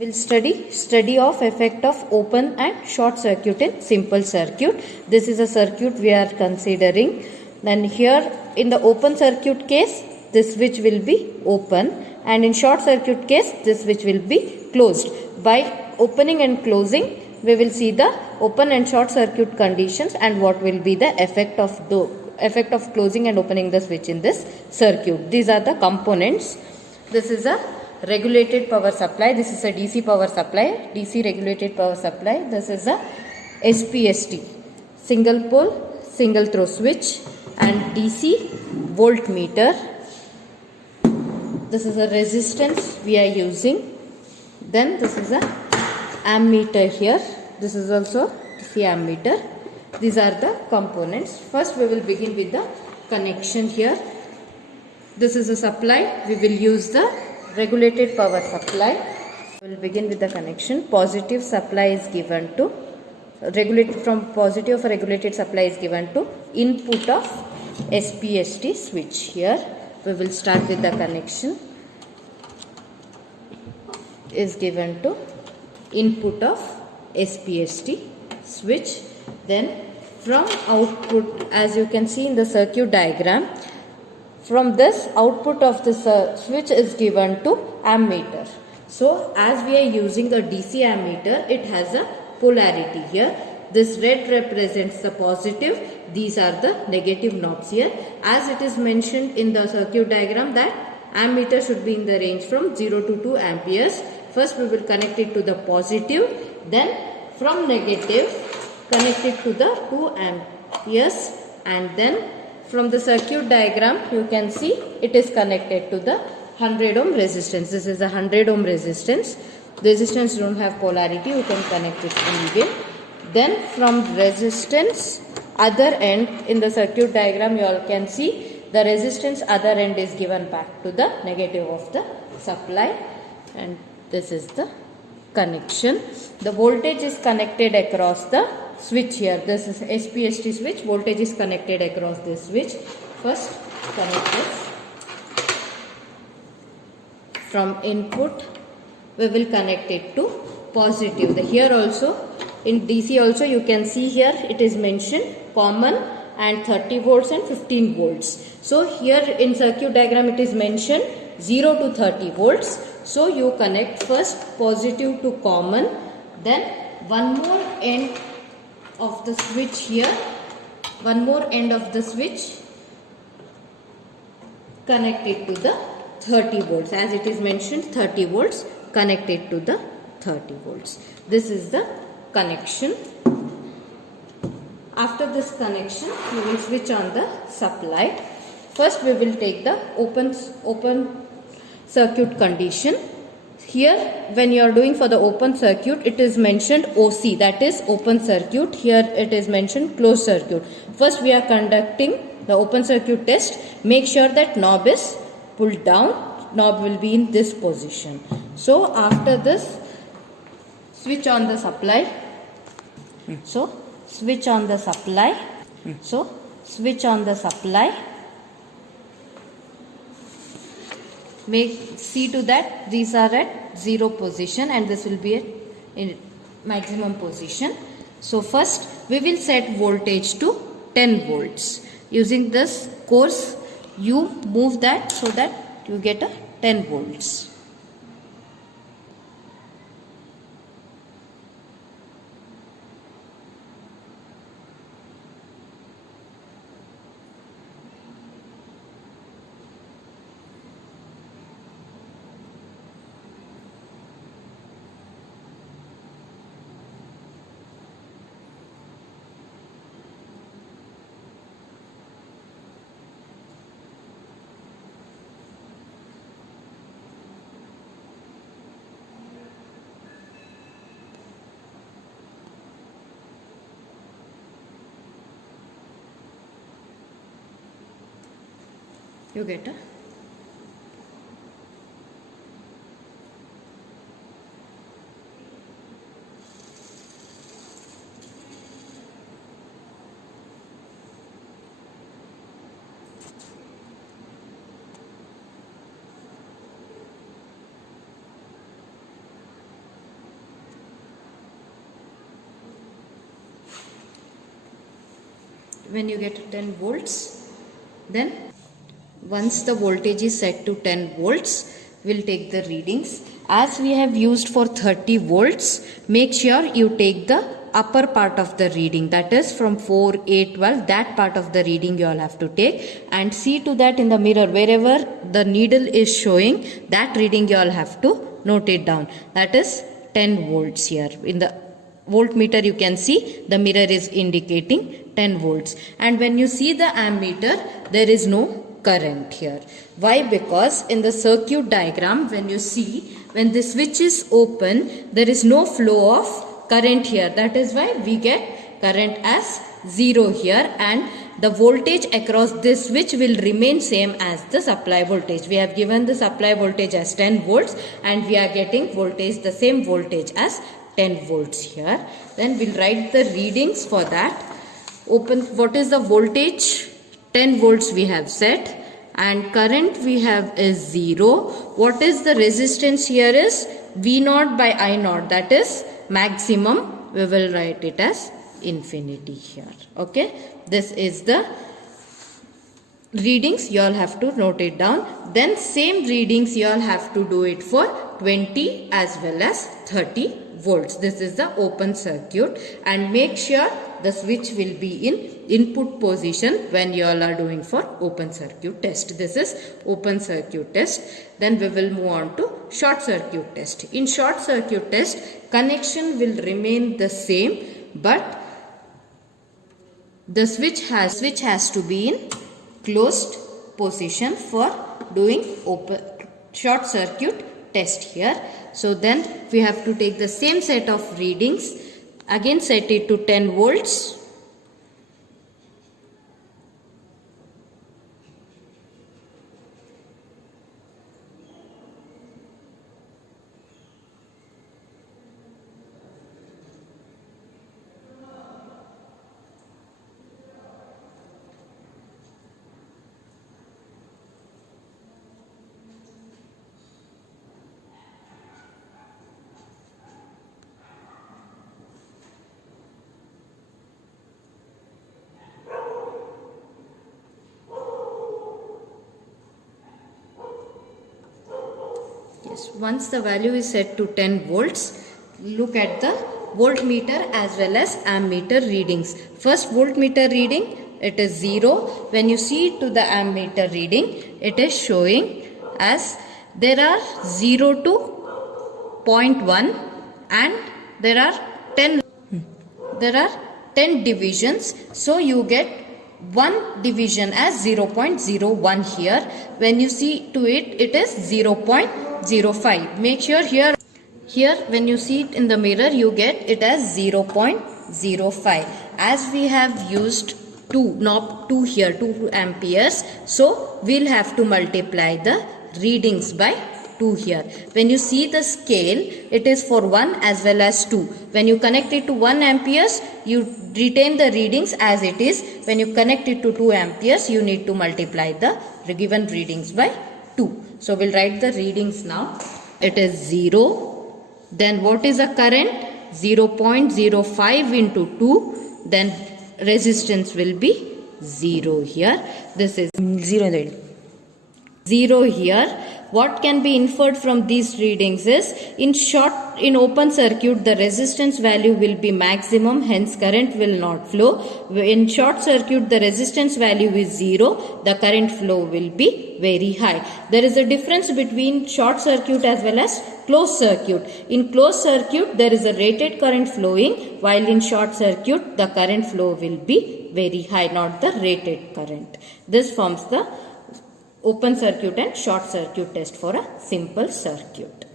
We'll study of effect of open and short circuit in simple circuit. This is a circuit we are considering. Then here in the open circuit case, this switch will be open, and in short circuit case, this switch will be closed. By opening and closing, we will see the open and short circuit conditions and what will be the effect of closing and opening the switch in this circuit. These are the components. This is a regulated power supply. This is a DC power supply, DC regulated power supply. This is a SPST, single pole single throw switch, and DC voltmeter. This is a resistance we are using. Then this is a ammeter here. This is also DC ammeter. These are the components. First we will begin with the connection here. This is a supply. We will use the regulated power supply. We will begin with the connection. Positive supply is given to positive of a regulated supply is given to input of SPST switch. Here we will start with the connection is given to input of SPST switch. Then from output, as you can see in the circuit diagram, from this output of the switch is given to ammeter. So as we are using a DC ammeter, it has a polarity here. This red represents the positive, these are the negative knobs here. As it is mentioned in the circuit diagram that ammeter should be in the range from 0 to 2 amperes. First we will connect it to the positive, then from negative connect it to the 2 amperes, and then from the circuit diagram you can see it is connected to the 100 ohm resistance. This is a 100 ohm resistance. Resistance don't have polarity, you can connect it anyway. Then from resistance other end in the circuit diagram you all can see the resistance other end is given back to the negative of the supply, and this is the connection. The voltage is connected across the switch here. This is SPST switch. Voltage is connected across this switch. First connect this. From input we will connect it to positive. Here also in DC also you can see here it is mentioned common and 30 volts and 15 volts. So here in circuit diagram it is mentioned 0 to 30 volts. So you connect first positive to common, then one more end of the switch here, one more end of the switch connected to the 30 volts. As it is mentioned 30 volts, connected to the 30 volts. This is the connection. After this connection we will switch on the supply. First we will take the open circuit condition. Here when you are doing for the open circuit it is mentioned OC, that is open circuit. Here it is mentioned closed circuit. First we are conducting the open circuit test. Make sure that knob is pulled down. Knob will be in this position. So after this switch on the supply. So switch on the supply. So switch on the supply. See to that these are at 0 position and this will be at in maximum position. So first we will set voltage to 10 volts. Using this course you move that so that you get a 10 volts. You get a when you get 10 volts, then once the voltage is set to 10 volts, we'll take the readings. As we have used for 30 volts, make sure you take the upper part of the reading, that is from 4, 8, 12, that part of the reading you all have to take, and see to that in the mirror wherever the needle is showing, that reading you all have to note it down. That is 10 volts here. In the voltmeter you can see the mirror is indicating 10 volts, and when you see the ammeter there is no current here. Why? Because in the circuit diagram, when you see, when the switch is open, there is no flow of current here. That is why we get current as 0 here, and the voltage across this switch will remain same as the supply voltage. We have given the supply voltage as 10 volts and we are getting voltage, the same voltage as 10 volts here. Then we'll write the readings for that. Open, what is the voltage? 10 volts we have set, and current we have is 0. What is the resistance here is V0 by I0, that is maximum. We will write it as infinity here. Okay, this is the readings, you all have to note it down. Then same readings you all have to do it for 20 as well as 30 volts. This is the open circuit, and make sure the switch will be in input position when you all are doing for open circuit test. This is open circuit test. Then we will move on to short circuit test. In short circuit test, connection will remain the same, but the switch has to be in closed position for doing open short circuit test here. So then we have to take the same set of readings, again set it to 10 volts. Yes, once the value is set to 10 volts, look at the voltmeter as well as ammeter readings. First voltmeter reading, it is 0. When you see to the ammeter reading, it is showing as there are 0 to 0.1 and there are 10 divisions. So you get one division as 0.01 here. When you see to it, it is 0.05. Make sure here when you see it in the mirror, you get it as 0.05. As we have used 2 here, 2 amperes, so we'll have to multiply the readings by 2 here. When you see the scale, it is for 1 as well as 2. When you connect it to 1 amperes, you retain the readings as it is. When you connect it to 2 amperes, you need to multiply the given readings by 2. So we'll write the readings now. It is 0. Then what is the current? 0.05 into 2. Then resistance will be 0 here. This is 0 here. What can be inferred from these readings is, in open circuit the resistance value will be maximum, hence current will not flow. In short circuit the resistance value is 0, the current flow will be very high. There is a difference between short circuit as well as closed circuit. In closed circuit there is a rated current flowing, while in short circuit the current flow will be very high, not the rated current. This forms the open circuit and short circuit test for a simple circuit.